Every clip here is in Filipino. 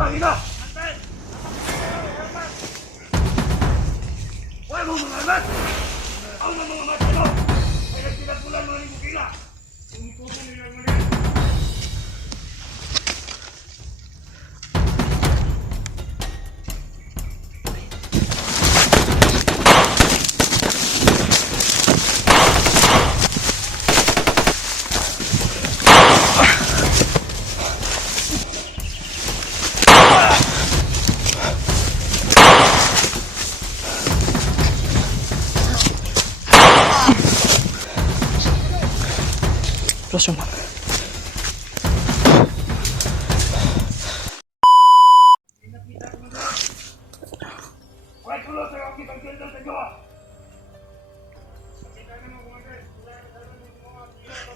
Pangina! Huwag mo mga amat! Ang mga mata mo! Ay nagsinagpulan mo ng bukila! Umutusan nila ang mali! Explosyon lang.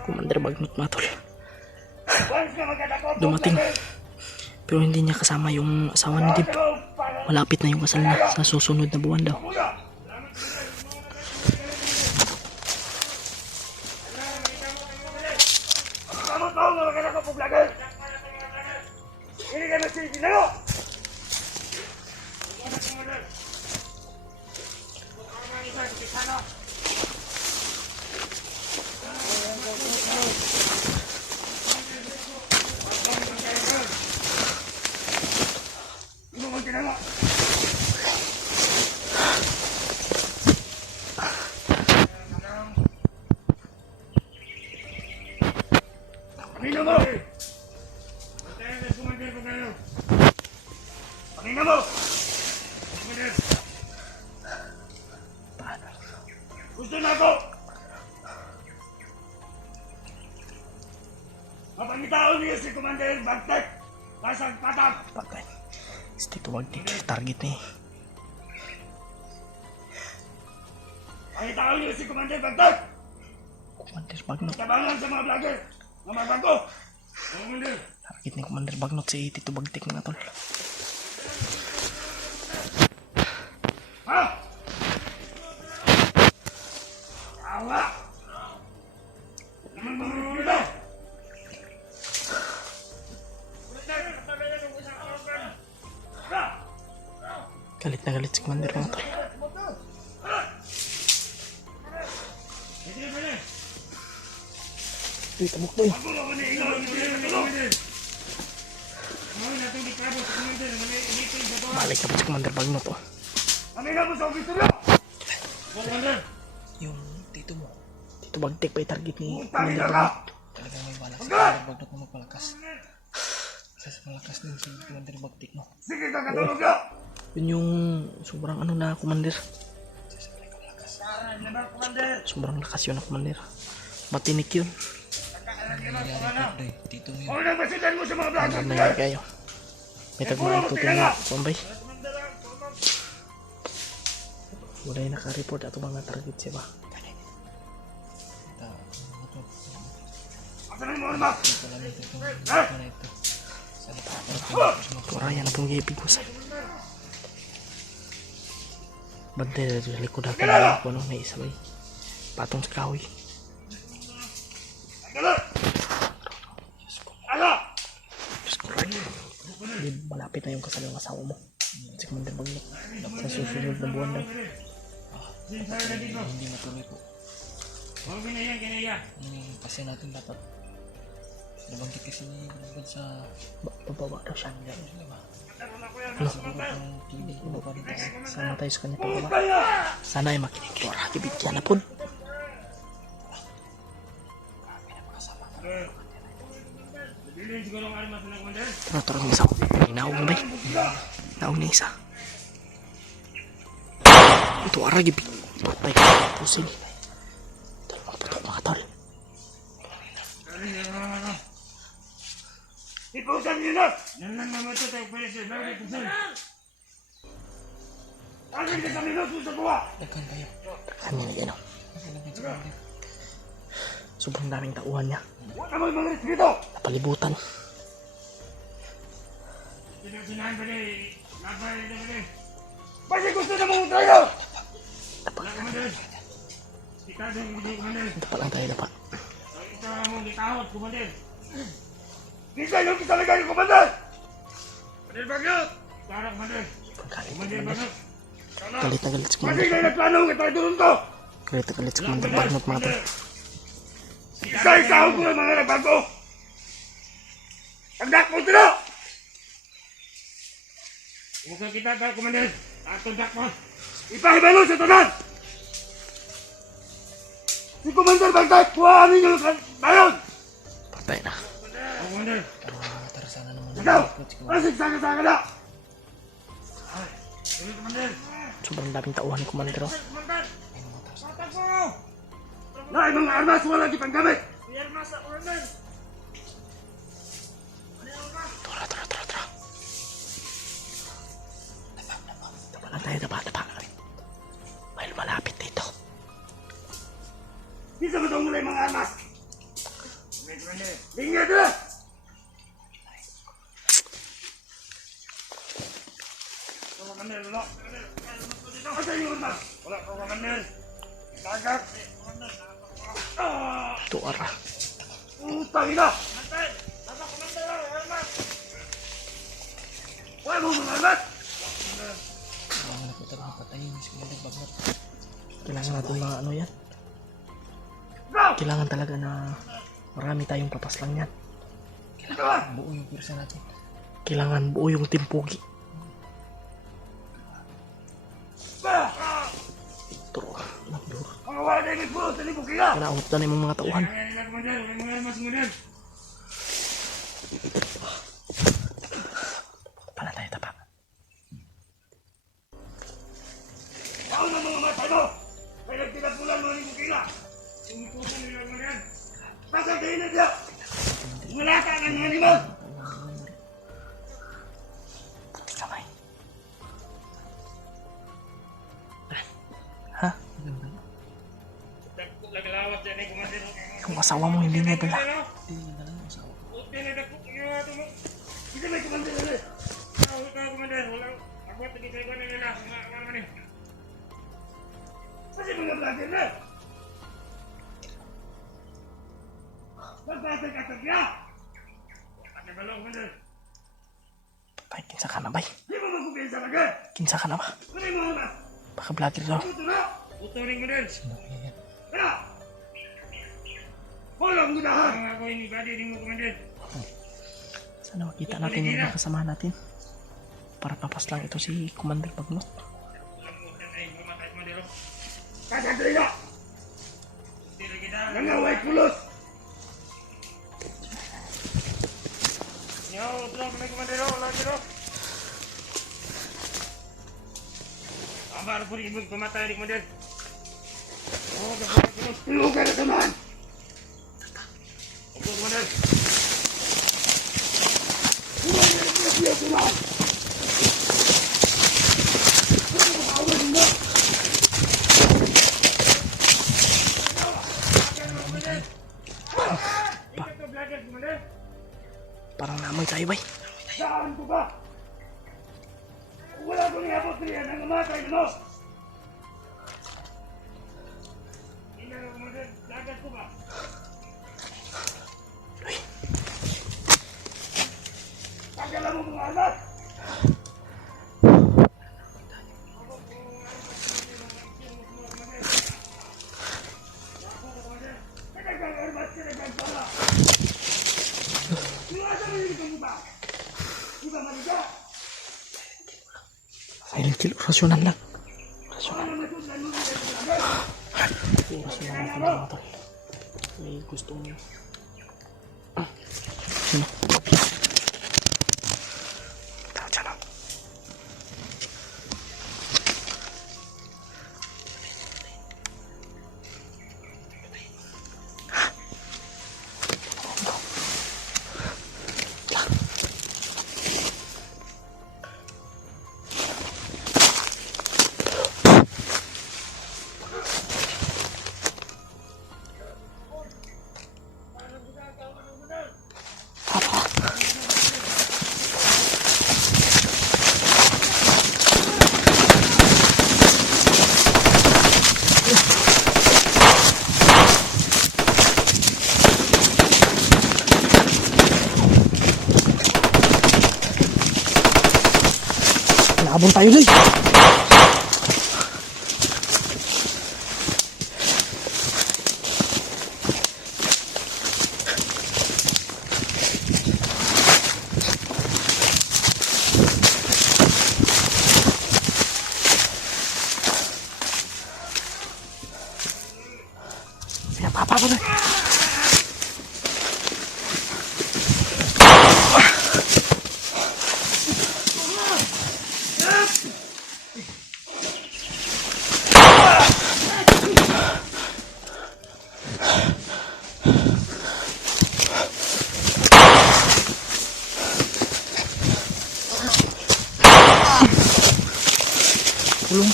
Commander Bagnot matol. Dumating. Pero hindi niya kasama yung asawa ni Dib. Malapit na yung kasal na sa susunod na buwan daw. Ini kan mesti dinago. Pangina mo! Pangina mo! Gusto na ako! Mapangitaon niyo si Commander Bagtek! Nasang patak! Bagay. Dito wag target ni. Pangitaon niyo si Commander Bagtek! Commander Bagnot. Tabangan sa mga vlogger! Mga bago! Commander! Target ni Commander Bagnot si Tito Bagtik mga tol. Ha? Awa! Naman mga dito! Galit na galit si Commander mga tol. Uy, tabok boy. Balik na po si Commander Bagnot oh. Amina mo sa ofiso niyo! Yung tito mo. Tito Bagtik pa i-target ni Pangina Commander ka! Bagnot. Talagang may balak si Commander Bagnot na magpalakas. Kasi malakas din si Commander Bagtik no. Sige ka katulog niyo! Yun yung sobrang ano na Commander. Sobrang lakas yun na Commander. Matinik yun. Huwag nang basitan mo sa mga vlogger Alam na niyo! yun kayo. May tagmahal tutungo. Kumbay. Wala yung naka-report ato mga target siya ba? Asanin mo naman! Kuraya na pong gipig ko sa bantay na sa likod ako na ako may isa bay patong sa kahoy. Diyos ko malapit na yung kasal ng asawa mo si Commander Bagnot sa susunod na buwan daw. Hindi matuloy po kasi natin dapat nabanggit kasi ni sa bababa daw siya sana tayo sa kanya pababa. Sana ay makinig ko rakibigyan na po. Tara may isa. Inaog na ba? Inaog na isa. Ito aragibig. Patay ka. Pusin. Dalawang putok mga tol. Ipusan niyo na! Nanan naman ito tayo pwede siya. Agad ka sa minuto sa buwa! Dagan kayo. Dagan niya na gano'n. Sobrang daming tauhan niya. Wala mo yung mga respeto! Napalibutan. Sinahan pa rin. Labay na pa rin. Kasi gusto na mong tayo! Dapat. Ikado yung hindi kumandir. Dapat lang tayo dapat. Ito mo, di tahot kumandir. Di kayo kita lagay kumandir! Kumandir Bagnot! Tarang Commander! Pagkalit na Commander Commander. Bagnot! Sana! Galit na galit si Mandi Commander. kayo nagplano ng itagulong to! Galit na galit si Commander Bagnot mga tol. Isa-isa ako po ang mga nagbago! Tagdak mo sila! Huwag kita tayo, Commander! Tatagdak mo! Ipahibalo sa tanan! Si Commander Bagdad, kuhaan ninyo ng bayon! Patay na. Commander! Tara sana naman. Ikaw! Asig saka-saka na! Sige, Commander! Sobrang daming tauhan ni Commander. Oh. Commander! Tatag mo! Nay, mga armas, wala kitang gamit! May armas sa Commander! Tara, tara, tara, tara. Tapa lang tayo, tapa. May malapit dito. Bisa ba itong mulay mga armas? Linya ito! Commander, wala! Asa yung armas? Wala ko, Commander! Tagak! Ito ara. Utang ina! Nasa Commander, armas! Wala mo mga armas! Kailangan natin mga ano yan. Go! Kailangan talaga na marami tayong patas lang yan. Kailangan! Buo yung pirsa natin. Kailangan buo yung timpugi. Turo. Nagduro. Mga wala na yung nagbuo sa libo kila! Kinaawat na yung mga tauhan. Commander, mga armas, Commander! Pala tayo tapa. Ako na mga matay mo! Kaya nagtinagpulan mo ng bukila! Umutusan nila mo yan! Pasabihin na diya! Wala ka ng mga limon! Puti kamay. Ha? Nagalawat dyan eh, Commander! Yung asawa mo hindi niya dala. Uti na dako, ginawa ito mo! Hindi may Commander na rin! Ako ito, Commander! Wala! Ako at nagkikay ko na nila! Mga naman eh! Kasi mga vlogger na! Magpasag-asag niya! At nabalo, Commander! Bay, kinsa ka na bay? Di mo magkupiyansa ka agad! Kinsa ka na ba? Kunay mo na! Baka vlogger daw. Ito na! Ito rin, Commander! Kaya! Walang gunahan! Ang ako yung ibadi din mo, Commander! Sana makita natin yung mga kasama natin. Para papas lang ito si Commander Bagnot. Kasagay na! Nangaway kulos! Yo, drop na Commander, lagi ro! Ambar po rin pumatay ni Commander! Oh, nangaway kulos! Ilugan na samaan! Opo, Commander! Ilugan na kulos! Samaan! Parang namoy tayo bay. Saan ko ba? Wala kong iabot niya nang namatay mo! Hindi na Commander, lagat ko ba? Uy, Tagalan mo mga anak! silent kill. Rasyonan lang. Rasyonan. Rasyonan natin mga tol. May gustong sino? Tara dyan o. Tara. Habol tayo, Loy. Apa tuh?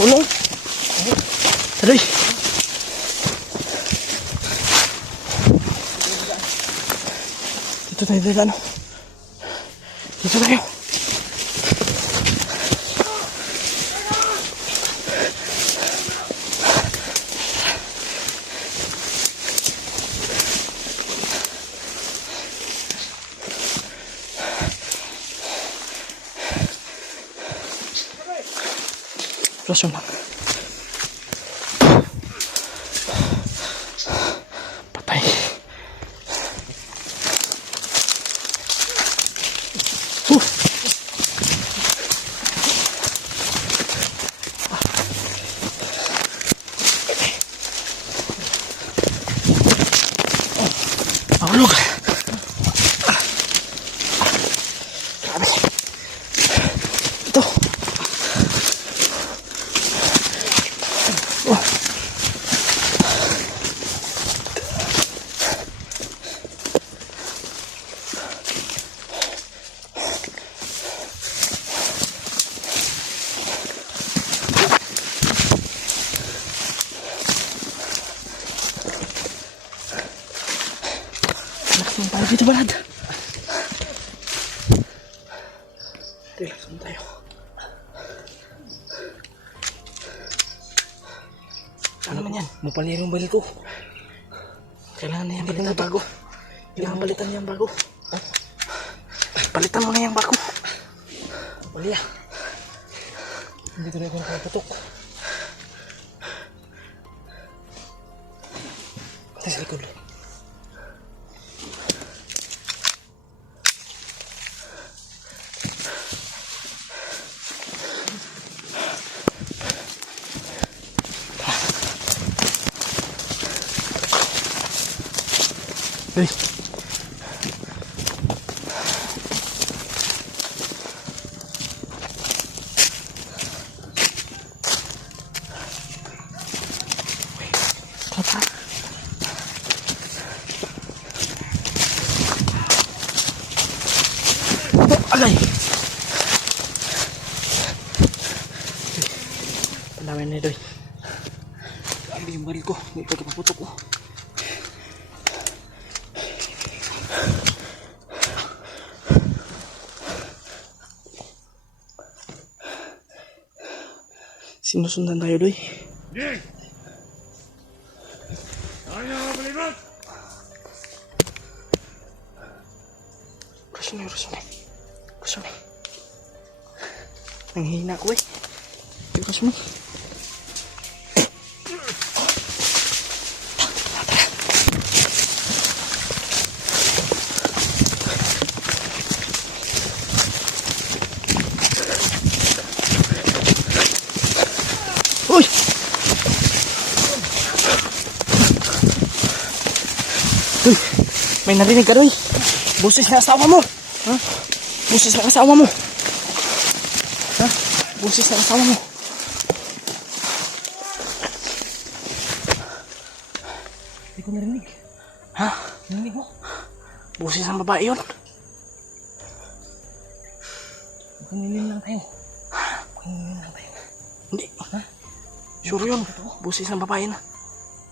Tulong. Aduh. Dito tayo. Dito tayo. Plasyon lang. Patay. Mahulog. Grabe. Ito. Lakas tayo dito, balad. Relax lang tayo. Ano naman yan? Mapaliro yung balik ko. Kailangan na yan palitan bago. Kailangan palitan yan bago. Oh. Palitan mo na yan bago. Bali ah. Hindi tuloy ko nakaputok. Patay sa likod. Hey. Apa? Agay. Palawan na doy. Grabe yung baril ko. May pagkapaputok ko. Sinusundan tayo, Doy. Ding! Ayaw niyo mga palibot! Rasun. Nanghihina ko eh. Rasun. Uy! Uy! May narinig ka, Doy. Boses na asawa mo. Ha? Boses na asawa mo. Ha? Boses na asawa mo. Hindi ko narinig. Ha? Narinig mo? Boses ng babae yun. Kaninin lang tayo. Hindi. Ha? Sure yun. Boses ng babae na.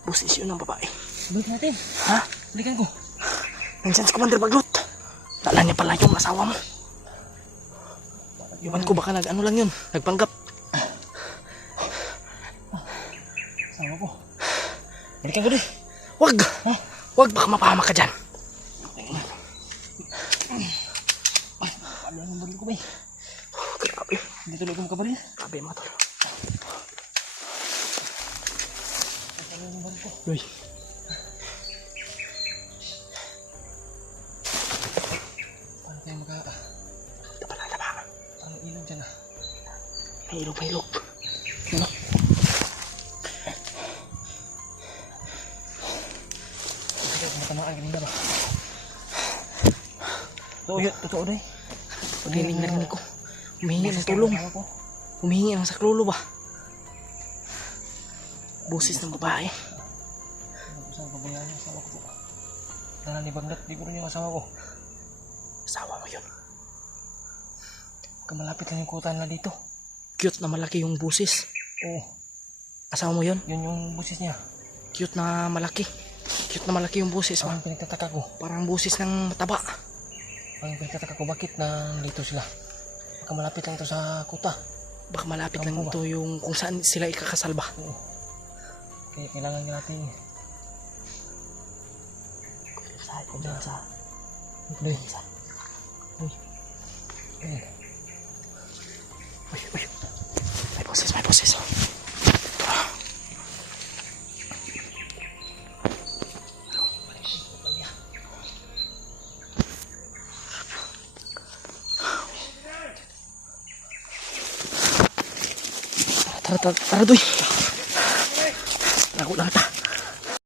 Boses yun ng babae. Balik natin. Ha? Balikan ko. Nandiyan si Commander Baglot. Dala niya pala yung asawa mo. Iwan ko baka nag-ano lang yun. Nagpanggap. Asawa ko. Balikan ko din. Wag! Ha? Wag, baka mapahamak ka dyan. Paano ang baril ko ba eh? Grabe. Hindi tuloy ko makabaril. Grabe mga tol. Ano yung baril ko? Uy. Paano tayo Taba. Paano ilog dyan ah? May ilog. Ano? Sige, matamaan kanina ba? Totoo doy. Pag-iling na rin ako. Humihingi ng tulong. Humihingi ng saklolo ba? Boses ng babae. Ano ko saan pabayaan yung asawa ko po? Tala ni Bagdat, di ko rin yung asawa ko. Asawa mo yun. Kamalapit lang yung kutan na dito. Cute na malaki yung busis. Oo, Asawa mo yun? yun yung busis niya. Cute na malaki. Cute na malaki yung busis. Ang pinagtataka ko. Parang busis ng mataba. Ang pinagtataka ko, bakit nandito sila? Baka malapit lang to sa kuta. Baka malapit lang Kampo ba? ito yung kung saan sila ikakasal ba. Oo. Kaya kailangan natin. Doy. Uy. Eh. Uy. May boses. Tara, Doy. Lago lang ta.